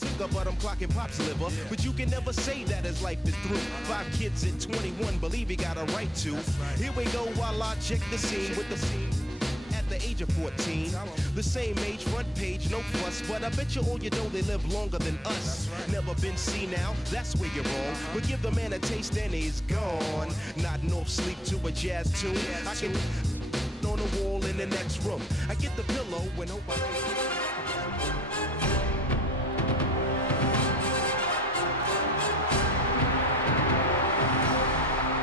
But I'm clocking Pop's liver. But you can never say that his life is through. 5 kids at 21, believe he got a right to. Here we go while I check the scene with the scene. At the age of 14, the same age, front page, no fuss. But I bet you all you know they live longer than us. Never been seen now, that's where you're wrong. But give the man a taste and he's gone. Nodding off sleep to a jazz tune. I can on the wall in the next room. I get the pillow when nobody.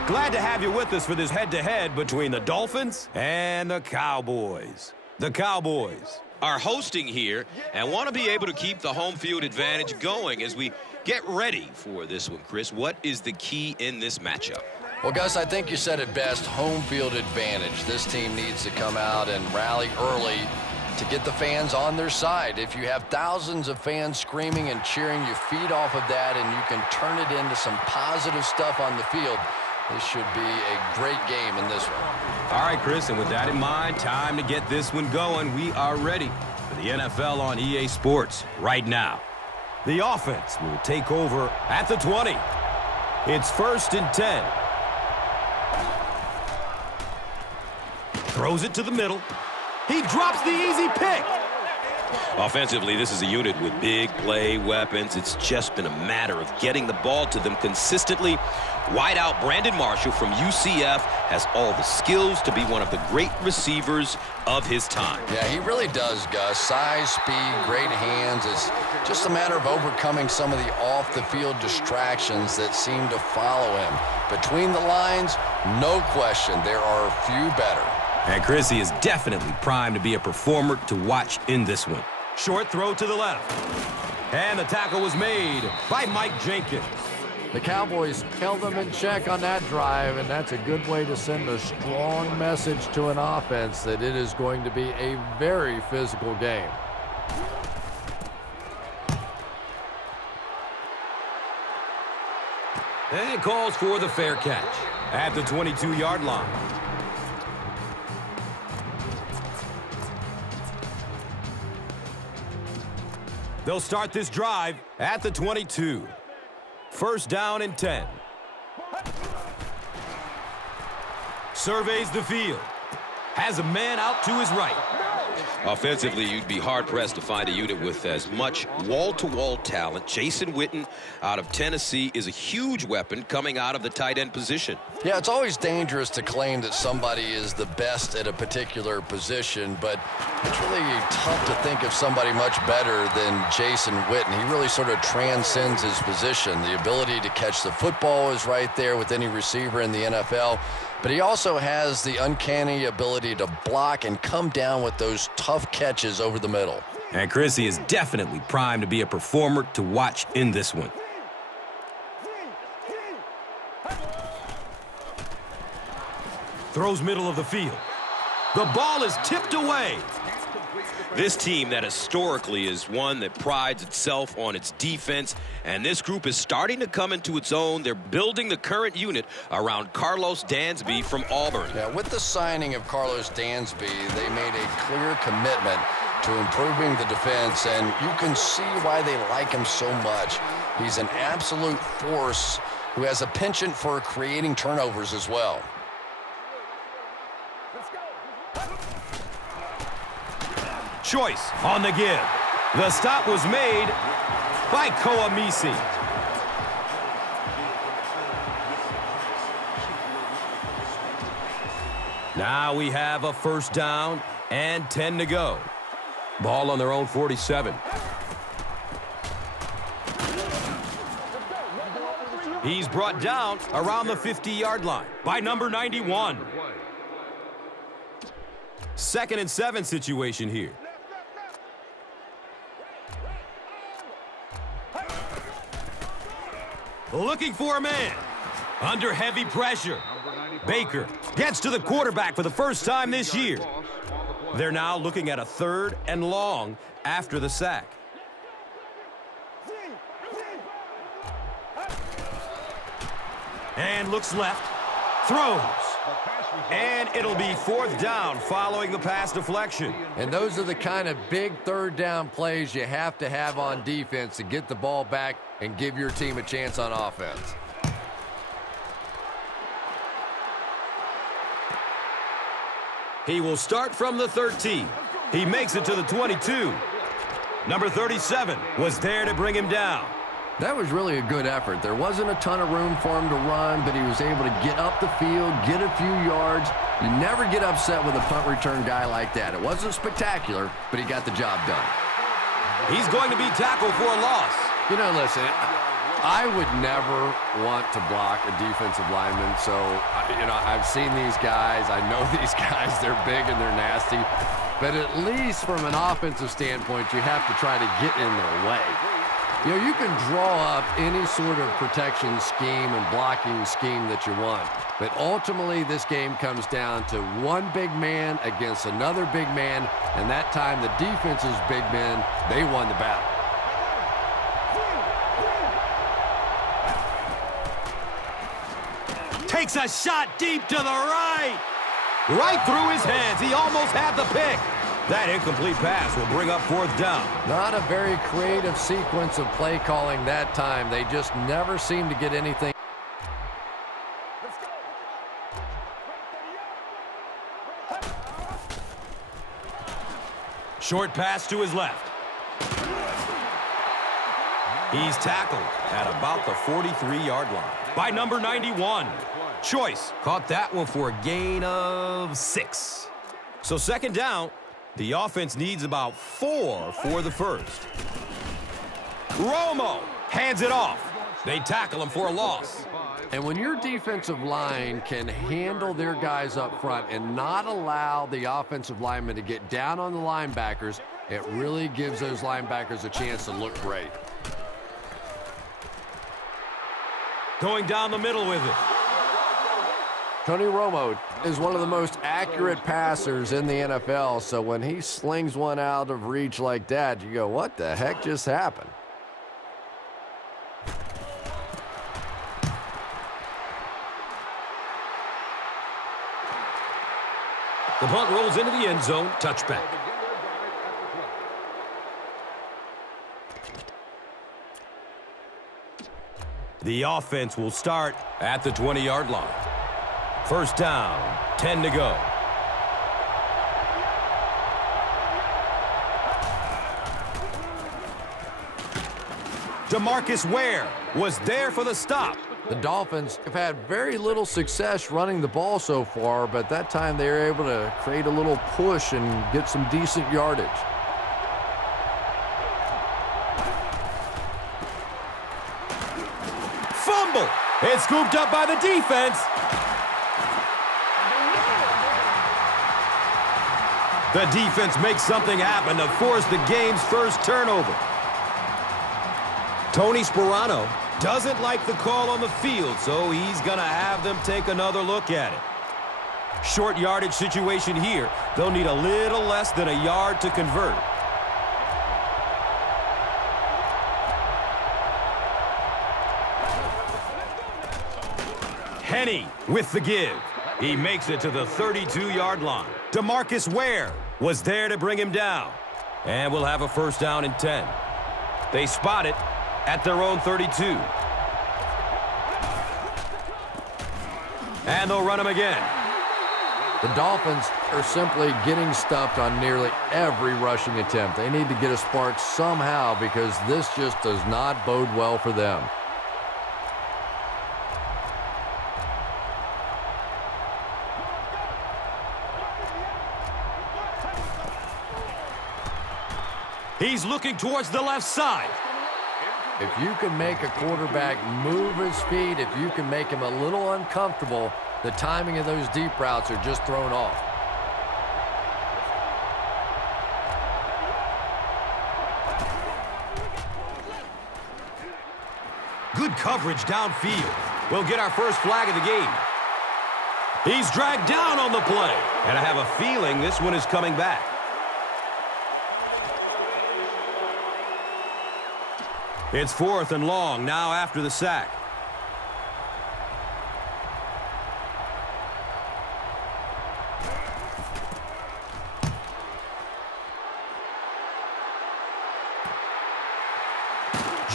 Glad to have you with us for this head-to-head between the Dolphins and the Cowboys. The Cowboys are hosting here and want to be able to keep the home field advantage going as we get ready for this one. Chris, what is the key in this matchup? Well, Gus, I think you said it best, home field advantage. This team needs to come out and rally early to get the fans on their side. If you have thousands of fans screaming and cheering, you feed off of that and you can turn it into some positive stuff on the field. This should be a great game in this one. All right, Chris, and with that in mind, time to get this one going. We are ready for the NFL on EA Sports right now. The offense will take over at the 20. It's 1st and 10. Throws it to the middle. He drops the easy pick. Offensively, this is a unit with big play weapons. It's just been a matter of getting the ball to them consistently. Wideout Brandon Marshall from UCF has all the skills to be one of the great receivers of his time. Yeah, he really does, Gus. Size, speed, great hands. It's just a matter of overcoming some of the off-the-field distractions that seem to follow him. Between the lines, no question, there are a few better. And Chrissy is definitely primed to be a performer to watch in this one. Short throw to the left. And the tackle was made by Mike Jenkins. The Cowboys held them in check on that drive, and that's a good way to send a strong message to an offense that it is going to be a very physical game. And calls for the fair catch at the 22-yard line. They'll start this drive at the 22. 1st down and 10. Surveys the field. Has a man out to his right. Offensively, you'd be hard-pressed to find a unit with as much wall-to-wall talent. Jason Witten out of Tennessee is a huge weapon coming out of the tight end position. Yeah, it's always dangerous to claim that somebody is the best at a particular position, but it's really tough to think of somebody much better than Jason Witten. He really sort of transcends his position. The ability to catch the football is right there with any receiver in the NFL. But he also has the uncanny ability to block and come down with those tough catches over the middle. And Chrissy is definitely primed to be a performer to watch in this one. Throws middle of the field. The ball is tipped away. This team that historically is one that prides itself on its defense, and this group is starting to come into its own. They're building the current unit around Carlos Dansby from Auburn. Yeah, with the signing of Carlos Dansby, they made a clear commitment to improving the defense, and you can see why they like him so much. He's an absolute force who has a penchant for creating turnovers as well. Choice on the give. The stop was made by Koamisi. Now we have a 1st down and 10 to go. Ball on their own 47. He's brought down around the 50-yard line by number 91. 2nd and 7 situation here. Looking for a man. Under heavy pressure. Baker gets to the quarterback for the first time this year. They're now looking at a 3rd and long after the sack. And looks left. Throws. And it'll be 4th down following the pass deflection. And those are the kind of big 3rd down plays you have to have on defense to get the ball back and give your team a chance on offense. He will start from the 13. He makes it to the 22. Number 37 was there to bring him down. That was really a good effort. There wasn't a ton of room for him to run, but he was able to get up the field, get a few yards. You never get upset with a punt return guy like that. It wasn't spectacular, but he got the job done. He's going to be tackled for a loss. You know, listen, I would never want to block a defensive lineman, so, I've seen these guys. I know these guys. They're big and they're nasty. But at least from an offensive standpoint, you have to try to get in their way. You can draw up any sort of protection scheme and blocking scheme that you want. But ultimately, this game comes down to one big man against another big man. And that time, the defense's big men, they won the battle. Takes a shot deep to the right. Right through his hands. He almost had the pick. That incomplete pass will bring up 4th down. Not a very creative sequence of play calling that time. They just never seem to get anything. Short pass to his left. He's tackled at about the 43-yard line by number 91. Choice caught that one for a gain of 6. So 2nd down. The offense needs about 4 for the first. Romo hands it off. They tackle him for a loss. And when your defensive line can handle their guys up front and not allow the offensive linemen to get down on the linebackers, it really gives those linebackers a chance to look great. Going down the middle with it. Tony Romo is one of the most accurate passers in the NFL, so when he slings one out of reach like that, you go, what the heck just happened? The punt rolls into the end zone, touchback. The offense will start at the 20-yard line. 1st down, 10 to go. DeMarcus Ware was there for the stop. The Dolphins have had very little success running the ball so far, but that time they were able to create a little push and get some decent yardage. Fumble! It's scooped up by the defense. The defense makes something happen to force the game's first turnover. Tony Sperano doesn't like the call on the field, so he's going to have them take another look at it. Short yardage situation here. They'll need a little less than a yard to convert. Henne with the give. He makes it to the 32-yard line. DeMarcus Ware was there to bring him down. And we'll have a 1st down and 10. They spot it at their own 32. And they'll run him again. The Dolphins are simply getting stuffed on nearly every rushing attempt. They need to get a spark somehow because this just does not bode well for them. He's looking towards the left side. If you can make a quarterback move his feet, if you can make him a little uncomfortable, the timing of those deep routes are just thrown off. Good coverage downfield. We'll get our first flag of the game. He's dragged down on the play. And I have a feeling this one is coming back. It's 4th and long now after the sack.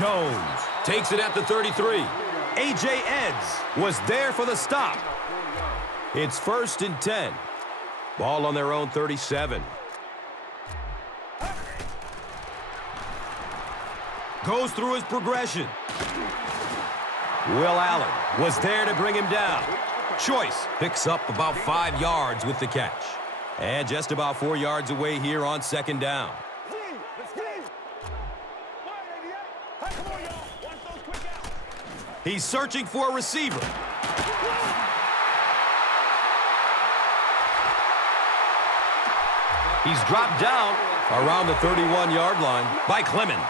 Jones takes it at the 33. A.J. Eds was there for the stop. It's 1st and 10. Ball on their own 37. Goes through his progression. Will Allen was there to bring him down. Choice picks up about 5 yards with the catch. And just about 4 yards away here on 2nd down. He's searching for a receiver. He's dropped down around the 31-yard line by Clemens.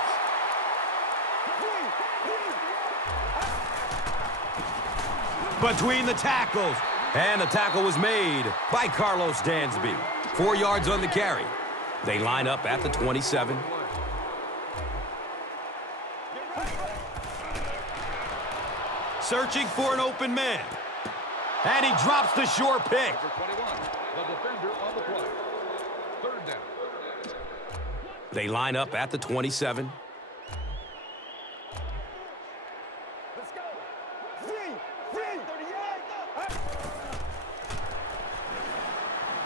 Between the tackles. And the tackle was made by Carlos Dansby. 4 yards on the carry. They line up at the 27. Searching for an open man. And he drops the short pick. They line up at the 27.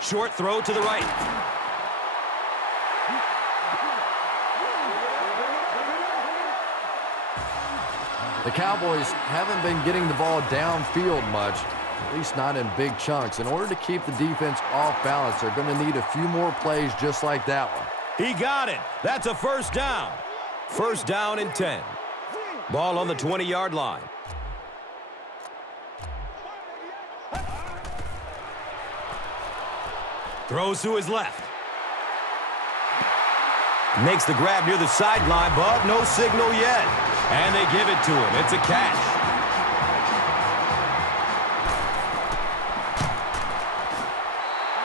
Short throw to the right. The Cowboys haven't been getting the ball downfield much, at least not in big chunks. In order to keep the defense off balance, they're going to need a few more plays just like that one. He got it. That's a 1st down. 1st down and 10. Ball on the 20-yard line. Throws to his left. Makes the grab near the sideline, but no signal yet. And they give it to him. It's a catch.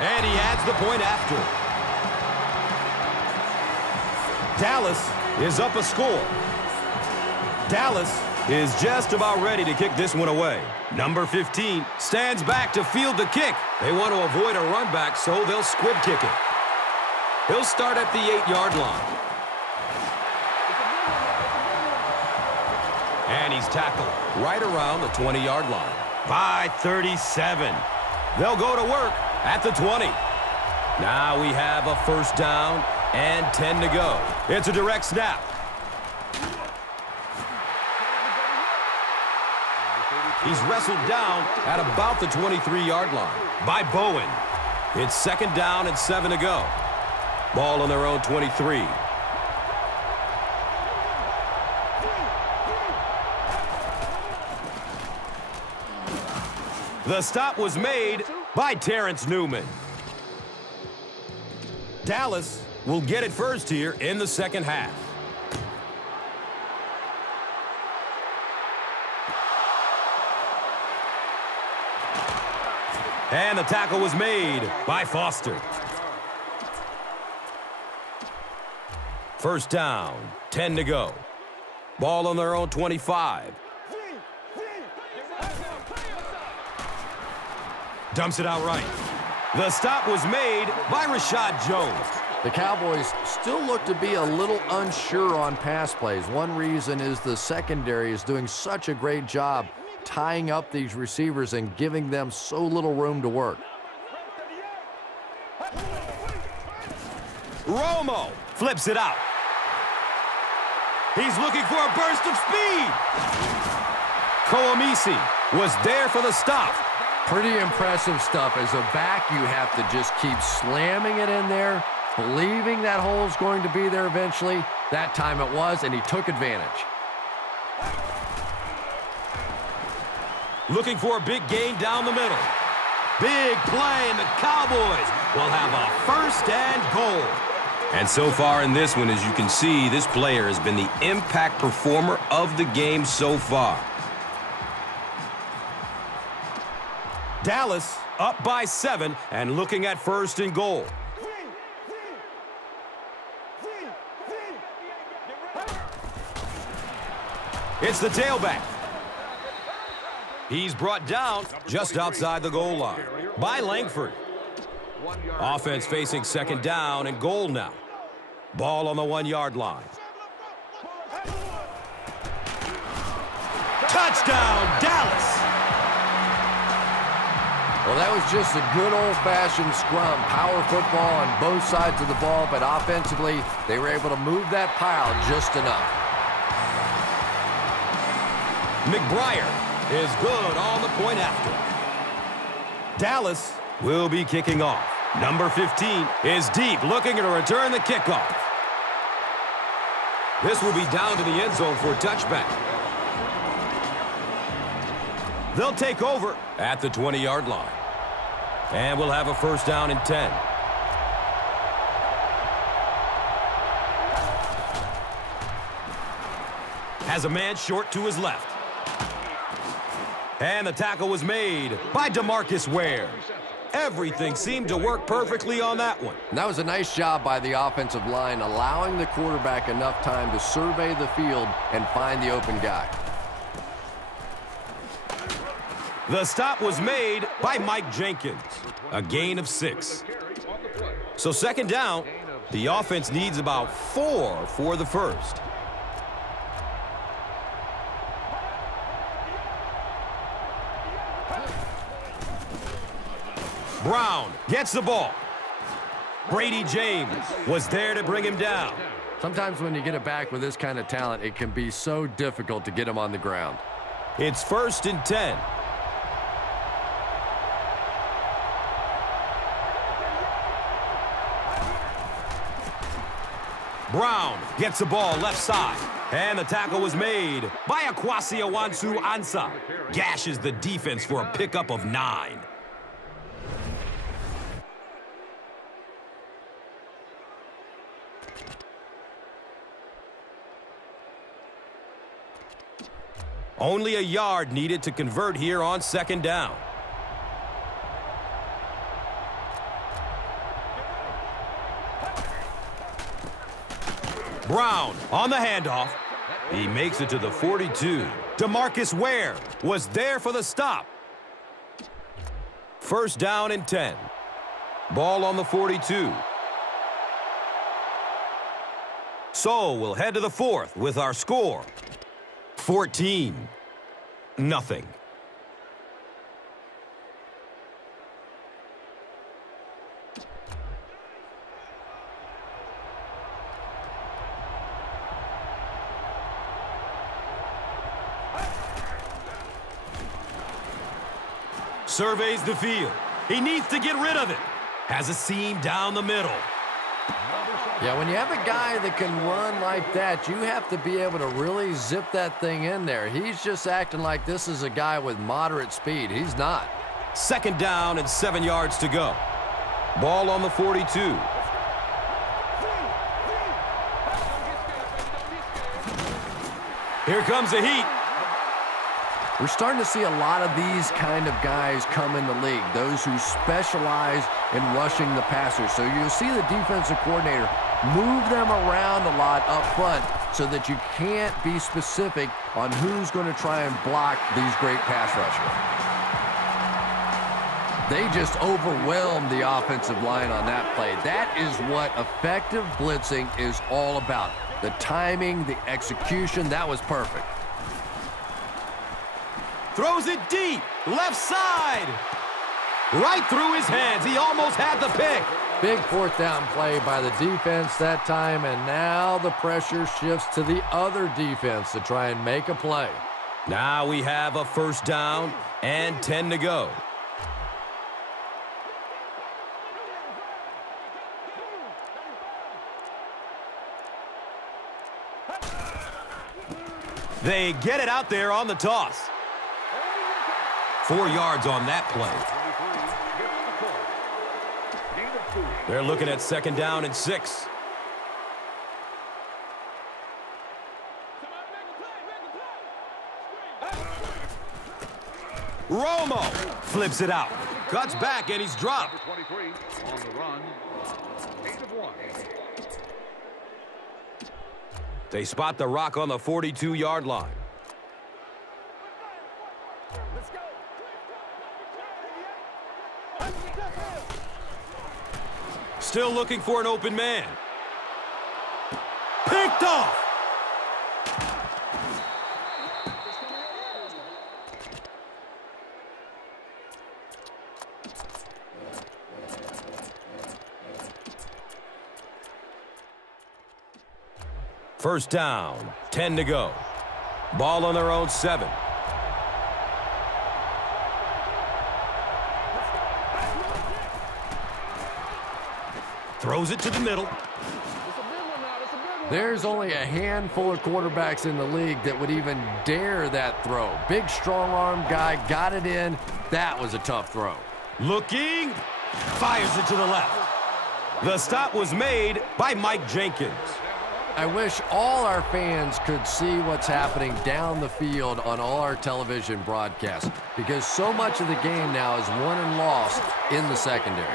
And he adds the point after. Dallas is up a score. Dallas is just about ready to kick this one away. Number 15 stands back to field the kick. They want to avoid a run back, so they'll squib kick it. He'll start at the 8-yard line. And he's tackled right around the 20-yard line. By 37. They'll go to work at the 20. Now we have a 1st down and 10 to go. It's a direct snap. He's wrestled down at about the 23-yard line by Bowen. It's 2nd down and 7 to go. Ball on their own 23. The stop was made by Terrence Newman. Dallas will get it first here in the 2nd half. And the tackle was made by Foster. 1st down, 10 to go. Ball on their own 25. Dumps it out right. The stop was made by Rashad Jones. The Cowboys still look to be a little unsure on pass plays. One reason is the secondary is doing such a great job tying up these receivers and giving them so little room to work. Romo flips it out. He's looking for a burst of speed. Koomisi was there for the stop. Pretty impressive stuff. As a back, you have to just keep slamming it in there, believing that hole's going to be there eventually. That time it was, and he took advantage. Looking for a big gain down the middle. Big play, and the Cowboys will have a 1st and goal. And so far in this one, as you can see, this player has been the impact performer of the game so far. Dallas up by 7 and looking at 1st and goal. It's the tailback. He's brought down just outside the goal line by Langford. Offense facing 2nd down and goal now. Ball on the 1-yard line. Touchdown, Dallas! Well, that was just a good old-fashioned scrum. Power football on both sides of the ball, but offensively, they were able to move that pile just enough. McBriar is good on the point after. Dallas will be kicking off. Number 15 is deep, looking to return the kickoff. This will be down to the end zone for a touchback. They'll take over at the 20-yard line. And we'll have a first down and 10. Has a man short to his left. And the tackle was made by DeMarcus Ware. Everything seemed to work perfectly on that one. And that was a nice job by the offensive line, allowing the quarterback enough time to survey the field and find the open guy. The stop was made by Mike Jenkins. A gain of 6. So second down, the offense needs about 4 for the first. Brown gets the ball. Brady James was there to bring him down. Sometimes when you get it back with this kind of talent, it can be so difficult to get him on the ground. It's first and 10. Brown gets the ball left side. And the tackle was made by Akwasi Awansu-Ansah. Gashes the defense for a pickup of 9. Only a yard needed to convert here on second down. Brown on the handoff. He makes it to the 42. DeMarcus Ware was there for the stop. First down and 10. Ball on the 42. So we'll head to the fourth with our score. 14-0. Surveys the field. He needs to get rid of it. Has a seam down the middle. Yeah, when you have a guy that can run like that, you have to be able to really zip that thing in there. He's just acting like this is a guy with moderate speed. He's not. Second down and 7 yards to go. Ball on the 42. Here comes the heat. We're starting to see a lot of these kind of guys come in the league, those who specialize in rushing the passer. So you'll see the defensive coordinator move them around a lot up front so that you can't be specific on who's going to try and block these great pass rushers. They just overwhelmed the offensive line on that play. That is what effective blitzing is all about. The timing, the execution, that was perfect. Throws it deep, left side. Right through his hands. He almost had the pick. Big fourth down play by the defense that time, and now the pressure shifts to the other defense to try and make a play. Now we have a first down and 10 to go. They get it out there on the toss. 4 yards on that play. They're looking at second down and 6. Romo flips it out. Cuts back and he's dropped. On the run, 8 of 1. They spot the rock on the 42-yard line. Still looking for an open man. Picked off. First down, 10 to go. Ball on their own 7. Throws it to the middle. There's only a handful of quarterbacks in the league that would even dare that throw. Big, strong-arm guy got it in. That was a tough throw. Looking, fires it to the left. The stop was made by Mike Jenkins. I wish all our fans could see what's happening down the field on all our television broadcasts, because so much of the game now is won and lost in the secondary.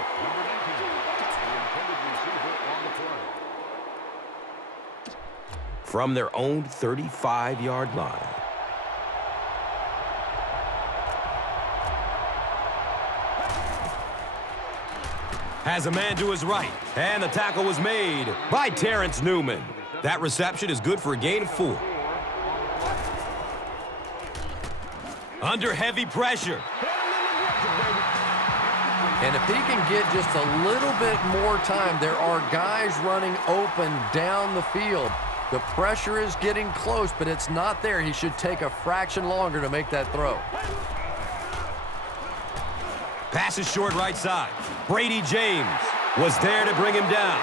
From their own 35-yard line. Has a man to his right, and the tackle was made by Terrence Newman. That reception is good for a gain of 4. Under heavy pressure. And if he can get just a little bit more time, there are guys running open down the field. The pressure is getting close, but it's not there. He should take a fraction longer to make that throw. Pass is short right side. Brady James was there to bring him down.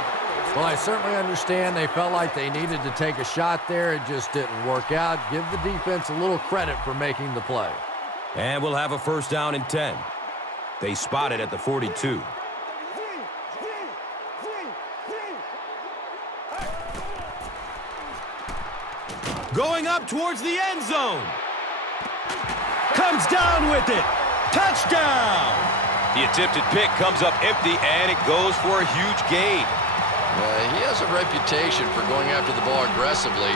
Well, I certainly understand they felt like they needed to take a shot there. It just didn't work out. Give the defense a little credit for making the play. And we'll have a first down and 10. They spot it at the 42. Going up towards the end zone. Comes down with it. Touchdown! The attempted pick comes up empty, and it goes for a huge gain. He has a reputation for going after the ball aggressively,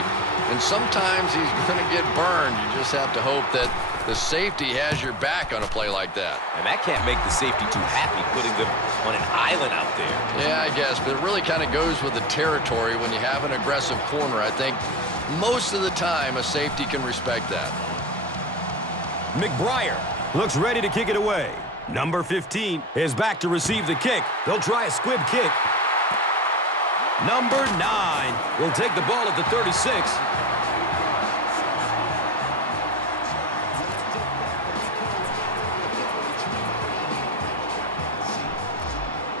and sometimes he's going to get burned. You just have to hope that the safety has your back on a play like that. And that can't make the safety too happy, putting them on an island out there. Yeah, I guess, but it really kind of goes with the territory when you have an aggressive corner. I think most of the time a safety can respect that. McBriar looks ready to kick it away. Number 15 is back to receive the kick. They'll try a squib kick. Number 9 will take the ball at the 36.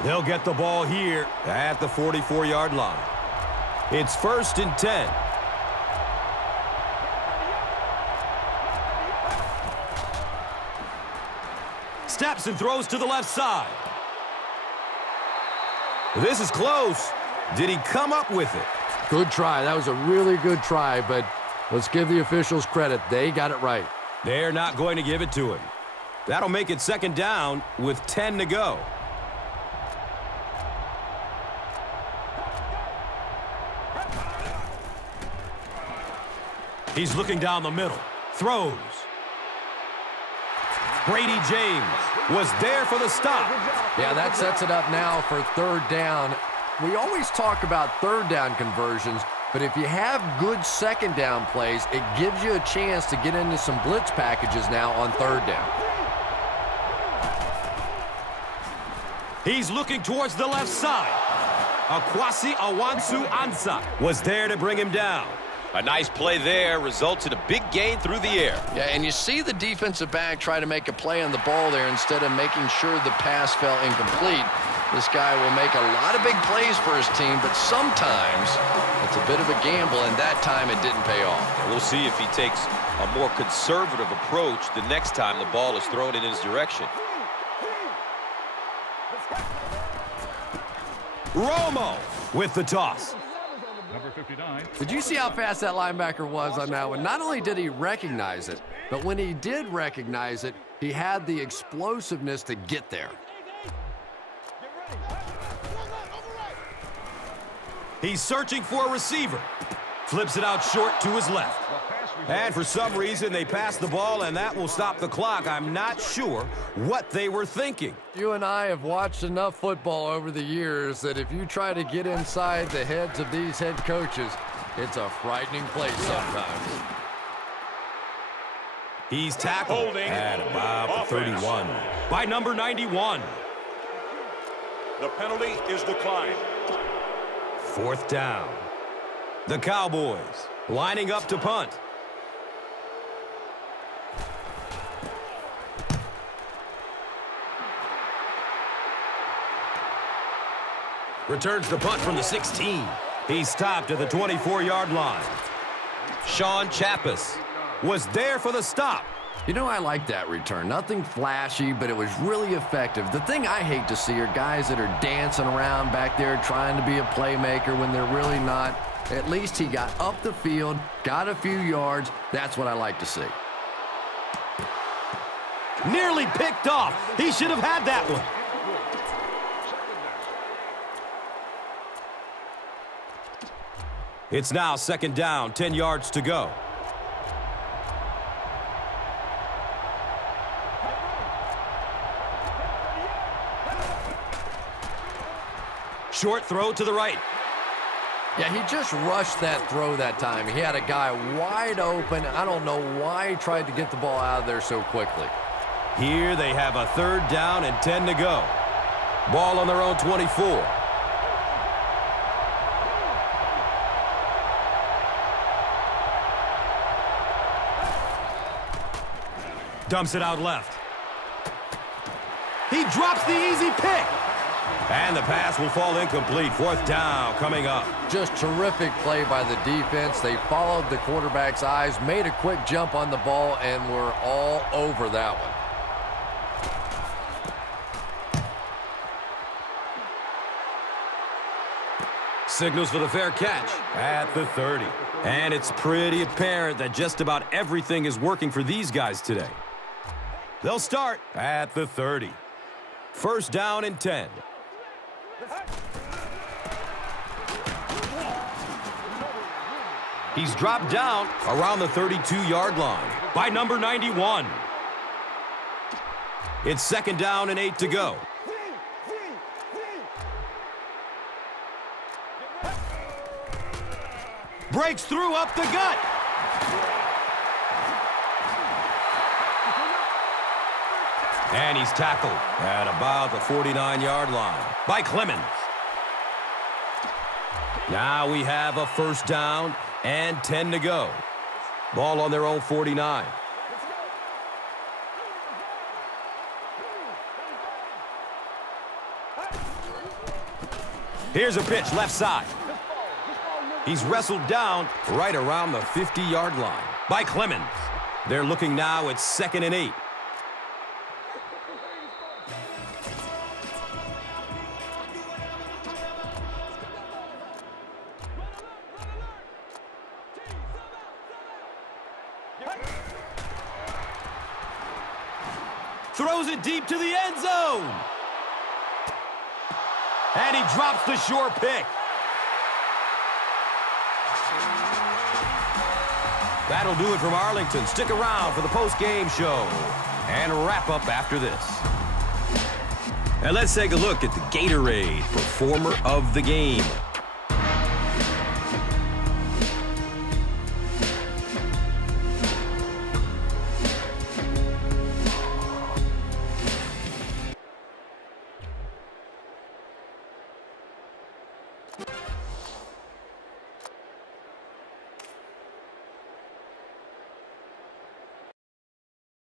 They'll get the ball here at the 44-yard line. It's 1st and 10. Steps and throws to the left side. This is close. Did he come up with it? Good try. That was a really good try, but let's give the officials credit. They got it right. They're not going to give it to him. That'll make it 2nd down with 10 to go. He's looking down the middle. Throws. Brady James was there for the stop. Yeah, that sets it up now for 3rd down. We always talk about 3rd down conversions, but if you have good 2nd down plays, it gives you a chance to get into some blitz packages now on 3rd down. He's looking towards the left side. Akwasi Awansu-Ansah was there to bring him down. A nice play there results in a big gain through the air. Yeah, and you see the defensive back try to make a play on the ball there instead of making sure the pass fell incomplete. This guy will make a lot of big plays for his team, but sometimes it's a bit of a gamble, and that time it didn't pay off. And we'll see if he takes a more conservative approach the next time the ball is thrown in his direction. Romo with the toss. Number 59. Did you see how fast that linebacker was on that one? Not only did he recognize it, but when he did recognize it, he had the explosiveness to get there. He's searching for a receiver. Flips it out short to his left. And for some reason, they passed the ball, and that will stop the clock. I'm not sure what they were thinking. You and I have watched enough football over the years that if you try to get inside the heads of these head coaches, it's a frightening place sometimes. He's tackled at about the 31 by number 91. The penalty is declined. 4th down. The Cowboys lining up to punt. Returns the punt from the 16. He's stopped at the 24-yard line. Sean Chappis Was there for the stop. You know, I like that return. Nothing flashy, but it was really effective. The thing I hate to see are guys that are dancing around back there trying to be a playmaker when they're really not. At least he got up the field, got a few yards. That's what I like to see. Nearly picked off. He should have had that one. It's now 2nd down, 10 yards to go. Short throw to the right. Yeah, he just rushed that throw that time. He had a guy wide open. I don't know why he tried to get the ball out of there so quickly. Here they have a 3rd down and 10 to go. Ball on their own 24. Dumps it out left. He drops the easy pick. And the pass will fall incomplete. 4th down coming up. Just terrific play by the defense. They followed the quarterback's eyes, made a quick jump on the ball, and were all over that one. Signals for the fair catch at the 30. And it's pretty apparent that just about everything is working for these guys today. They'll start at the 30. 1st down and 10. He's dropped down around the 32-yard line by number 91. It's 2nd down and 8 to go. Breaks through up the gut. And he's tackled at about the 49-yard line by Clemens. Now we have a 1st down and 10 to go. Ball on their own 49. Here's a pitch left side. He's wrestled down right around the 50-yard line by Clemens. They're looking now at 2nd and 8. Throws it deep to the end zone. And he drops the short pick. That'll do it from Arlington. Stick around for the post-game show and wrap up after this. And let's take a look at the Gatorade Performer of the Game.